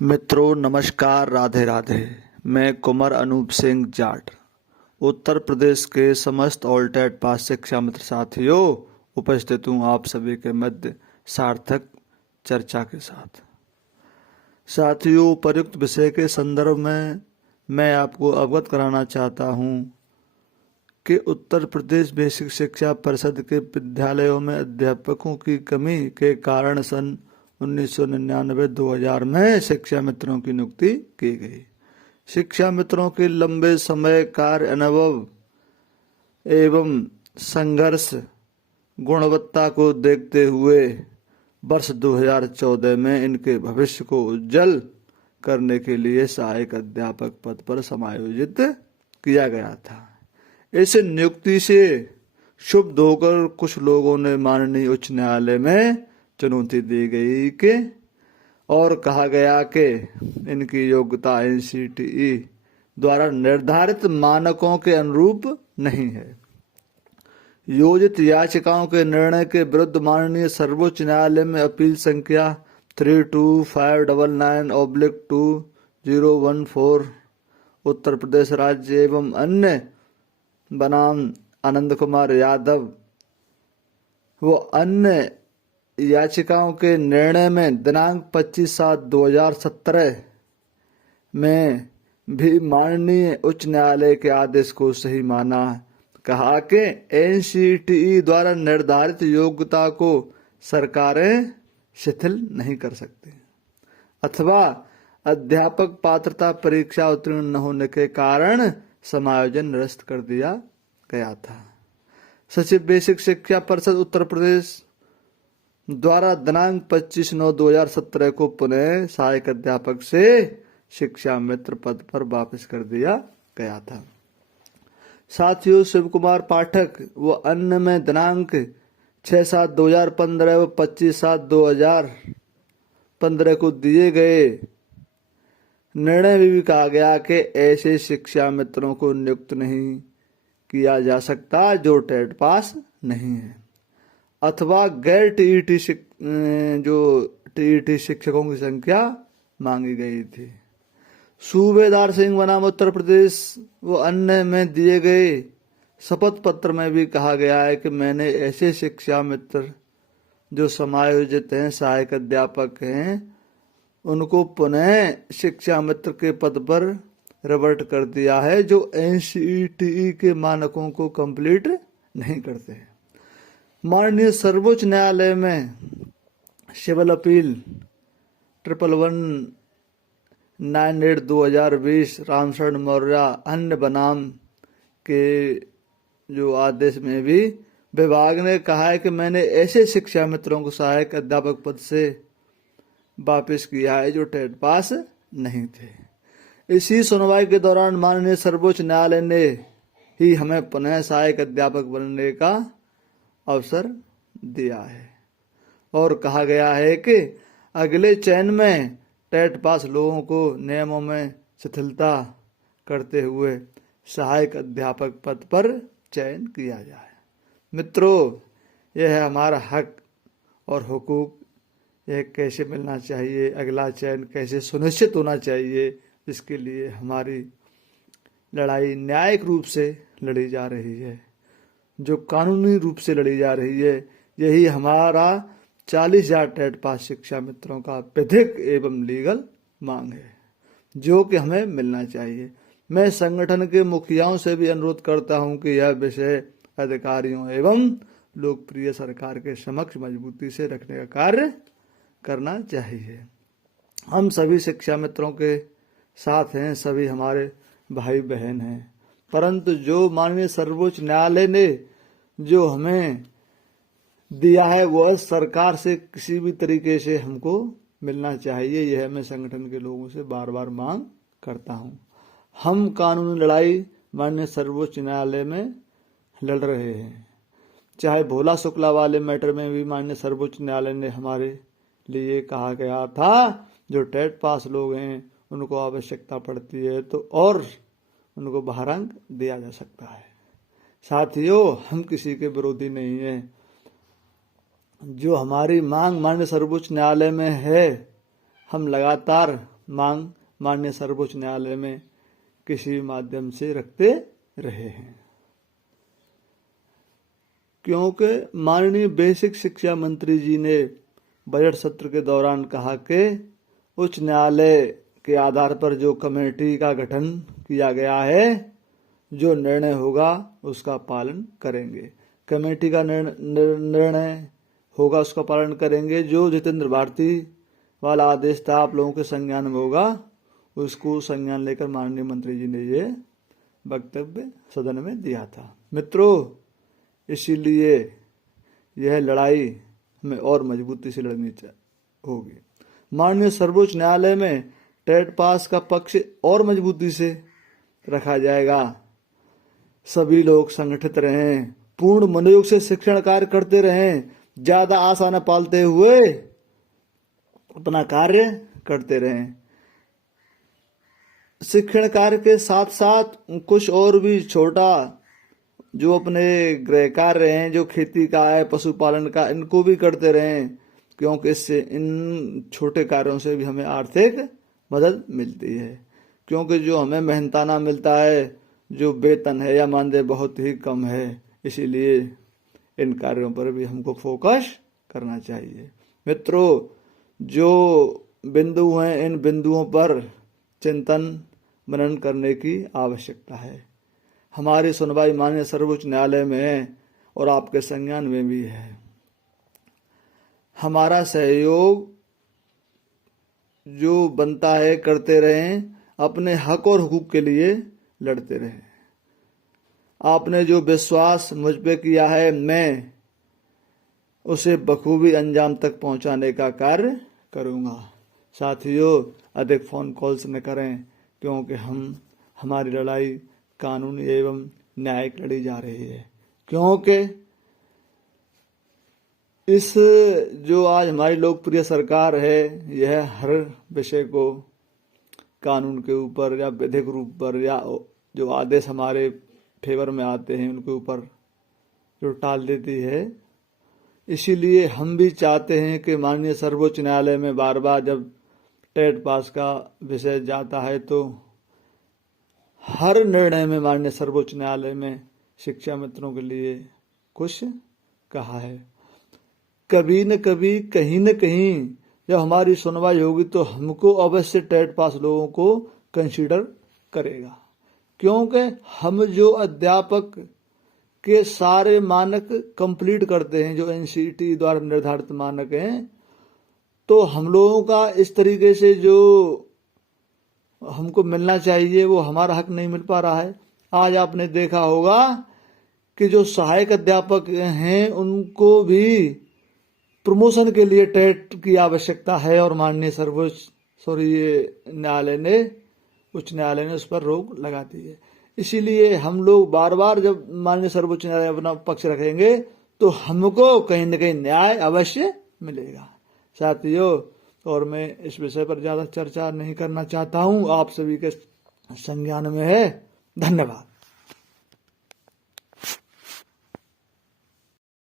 मित्रों नमस्कार, राधे राधे। मैं कुंवर अनूप सिंह जाट उत्तर प्रदेश के समस्त ऑल टेट पास शिक्षा मित्र साथियों उपस्थित हूँ आप सभी के मध्य सार्थक चर्चा के साथ। साथियों, उपयुक्त विषय के संदर्भ में मैं आपको अवगत कराना चाहता हूँ कि उत्तर प्रदेश बेसिक शिक्षा परिषद के विद्यालयों में अध्यापकों की कमी के कारण सन 1999-2000 में शिक्षा मित्रों की नियुक्ति की गई। शिक्षा मित्रों के लंबे समय कार्य अनुभव एवं संघर्ष गुणवत्ता को देखते हुए वर्ष 2014 में इनके भविष्य को उज्जवल करने के लिए सहायक अध्यापक पद पर समायोजित किया गया था। इस नियुक्ति से शुभ होकर कुछ लोगों ने माननीय उच्च न्यायालय में चुनौती दी गई कि और कहा गया कि इनकी योग्यता एनसीटीई द्वारा निर्धारित मानकों के अनुरूप नहीं है। योजित याचिकाओं के निर्णय के विरुद्ध माननीय सर्वोच्च न्यायालय में अपील संख्या 32599/2014 उत्तर प्रदेश राज्य एवं अन्य बनाम आनंद कुमार यादव व अन्य याचिकाओं के निर्णय में दिनांक 25/7/2017 में भी माननीय उच्च न्यायालय के आदेश को सही माना। कहा कि एनसीटीई द्वारा निर्धारित योग्यता को सरकारें शिथिल नहीं कर सकती अथवा अध्यापक पात्रता परीक्षा उत्तीर्ण न होने के कारण समायोजन निरस्त कर दिया गया था। सचिव बेसिक शिक्षा परिषद उत्तर प्रदेश द्वारा दिनांक 25/9/2017 को पुनः सहायक अध्यापक से शिक्षा मित्र पद पर वापस कर दिया गया था। साथियों, शिव कुमार पाठक व अन्य में दिनांक 6/7/2015 व 25/7/2015 को दिए गए निर्णय में भी कहा गया कि ऐसे शिक्षा मित्रों को नियुक्त नहीं किया जा सकता जो टेट पास नहीं है अथवा गैर टीईटी शिक्षकों की संख्या मांगी गई थी। सूबेदार सिंह बनाम उत्तर प्रदेश व अन्य में दिए गए शपथ पत्र में भी कहा गया है कि मैंने ऐसे शिक्षा मित्र जो समायोजित हैं, सहायक अध्यापक हैं, उनको पुनः शिक्षा मित्र के पद पर रिवर्ट कर दिया है जो एनसीटीई के मानकों को कंप्लीट नहीं करते हैं। माननीय सर्वोच्च न्यायालय में सिविल अपील 1198/2020 रामशरण मौर्य अन्य बनाम के जो आदेश में भी विभाग ने कहा है कि मैंने ऐसे शिक्षा मित्रों को सहायक अध्यापक पद से वापस किया है जो टेट पास नहीं थे। इसी सुनवाई के दौरान माननीय सर्वोच्च न्यायालय ने ही हमें पुनः सहायक अध्यापक बनने का अवसर दिया है और कहा गया है कि अगले चयन में टेट पास लोगों को नियमों में शिथिलता करते हुए सहायक अध्यापक पद पर चयन किया जाए। मित्रों, यह है हमारा हक और हुकूक, यह कैसे मिलना चाहिए, अगला चयन कैसे सुनिश्चित होना चाहिए, इसके लिए हमारी लड़ाई न्यायिक रूप से लड़ी जा रही है, जो कानूनी रूप से लड़ी जा रही है। यही हमारा 40,000 टेट पास शिक्षा मित्रों का विधिक एवं लीगल मांग है जो कि हमें मिलना चाहिए। मैं संगठन के मुखियाओं से भी अनुरोध करता हूं कि यह विषय अधिकारियों एवं लोकप्रिय सरकार के समक्ष मजबूती से रखने का कार्य करना चाहिए। हम सभी शिक्षा मित्रों के साथ हैं, सभी हमारे भाई बहन हैं, परंतु जो माननीय सर्वोच्च न्यायालय ने जो हमें दिया है वह सरकार से किसी भी तरीके से हमको मिलना चाहिए। यह मैं संगठन के लोगों से बार बार मांग करता हूं। हम कानूनी लड़ाई माननीय सर्वोच्च न्यायालय में लड़ रहे हैं। चाहे भोला शुक्ला वाले मैटर में भी माननीय सर्वोच्च न्यायालय ने हमारे लिए कहा गया था जो टेट पास लोग हैं उनको आवश्यकता पड़ती है तो और उनको बहिरंग दिया जा सकता है। साथियों, हम किसी के विरोधी नहीं हैं। जो हमारी मांग माननीय सर्वोच्च न्यायालय में है हम लगातार मांग माननीय सर्वोच्च न्यायालय में किसी भी माध्यम से रखते रहे हैं, क्योंकि माननीय बेसिक शिक्षा मंत्री जी ने बजट सत्र के दौरान कहा कि उच्च न्यायालय के आधार पर जो कमेटी का गठन किया गया है, जो निर्णय होगा उसका पालन करेंगे। कमेटी का निर्णय होगा उसका पालन करेंगे। जो जितेंद्र भारती वाला आदेश था आप लोगों के संज्ञान में होगा, उसको संज्ञान लेकर माननीय मंत्री जी ने ये वक्तव्य सदन में दिया था। मित्रों, इसीलिए यह लड़ाई हमें और मजबूती से लड़नी होगी। माननीय सर्वोच्च न्यायालय में टेट पास का पक्ष और मजबूती से रखा जाएगा। सभी लोग संगठित रहें, पूर्ण मनोयोग से शिक्षण कार्य करते रहें, ज्यादा आशा न पालते हुए अपना कार्य करते रहें। शिक्षण कार्य के साथ साथ कुछ और भी छोटा जो अपने गृह कार्य हैं, जो खेती का है, पशुपालन का, इनको भी करते रहें, क्योंकि इससे इन छोटे कार्यों से भी हमें आर्थिक मदद मिलती है। क्योंकि जो हमें मेहनताना मिलता है, जो वेतन है या मानदेय बहुत ही कम है, इसीलिए इन कार्यों पर भी हमको फोकस करना चाहिए। मित्रों, जो बिंदु हैं, इन बिंदुओं पर चिंतन मनन करने की आवश्यकता है। हमारी सुनवाई माननीय सर्वोच्च न्यायालय में है और आपके संज्ञान में भी है। हमारा सहयोग जो बनता है करते रहें, अपने हक और हुकूक के लिए लड़ते रहें। आपने जो विश्वास मुझ पे किया है, मैं उसे बखूबी अंजाम तक पहुंचाने का कार्य करूंगा। साथियों, अधिक फोन कॉल्स न करें, क्योंकि हमारी लड़ाई कानूनी एवं न्यायिक लड़ी जा रही है। क्योंकि इस जो आज हमारी लोकप्रिय सरकार है, यह हर विषय को कानून के ऊपर या विधिक रूप पर या जो आदेश हमारे फेवर में आते हैं उनके ऊपर जो टाल देती है। इसीलिए हम भी चाहते हैं कि माननीय सर्वोच्च न्यायालय में बार बार जब टेट पास का विषय जाता है तो हर निर्णय में माननीय सर्वोच्च न्यायालय में शिक्षा मित्रों के लिए कुछ कहा है। कभी न कभी, कहीं न कहीं जब हमारी सुनवाई होगी तो हमको अवश्य टेट पास लोगों को कंसीडर करेगा, क्योंकि हम जो अध्यापक के सारे मानक कंप्लीट करते हैं, जो एनसीईटी द्वारा निर्धारित मानक हैं, तो हम लोगों का इस तरीके से जो हमको मिलना चाहिए वो हमारा हक नहीं मिल पा रहा है। आज आपने देखा होगा कि जो सहायक अध्यापक हैं उनको भी प्रमोशन के लिए टेट की आवश्यकता है और माननीय उच्च न्यायालय ने उस पर रोक लगा दी है। इसीलिए हम लोग बार बार जब माननीय सर्वोच्च न्यायालय अपना पक्ष रखेंगे तो हमको कहीं न कहीं न्याय अवश्य मिलेगा। साथियों, और मैं इस विषय पर ज्यादा चर्चा नहीं करना चाहता हूं, आप सभी के संज्ञान में है। धन्यवाद।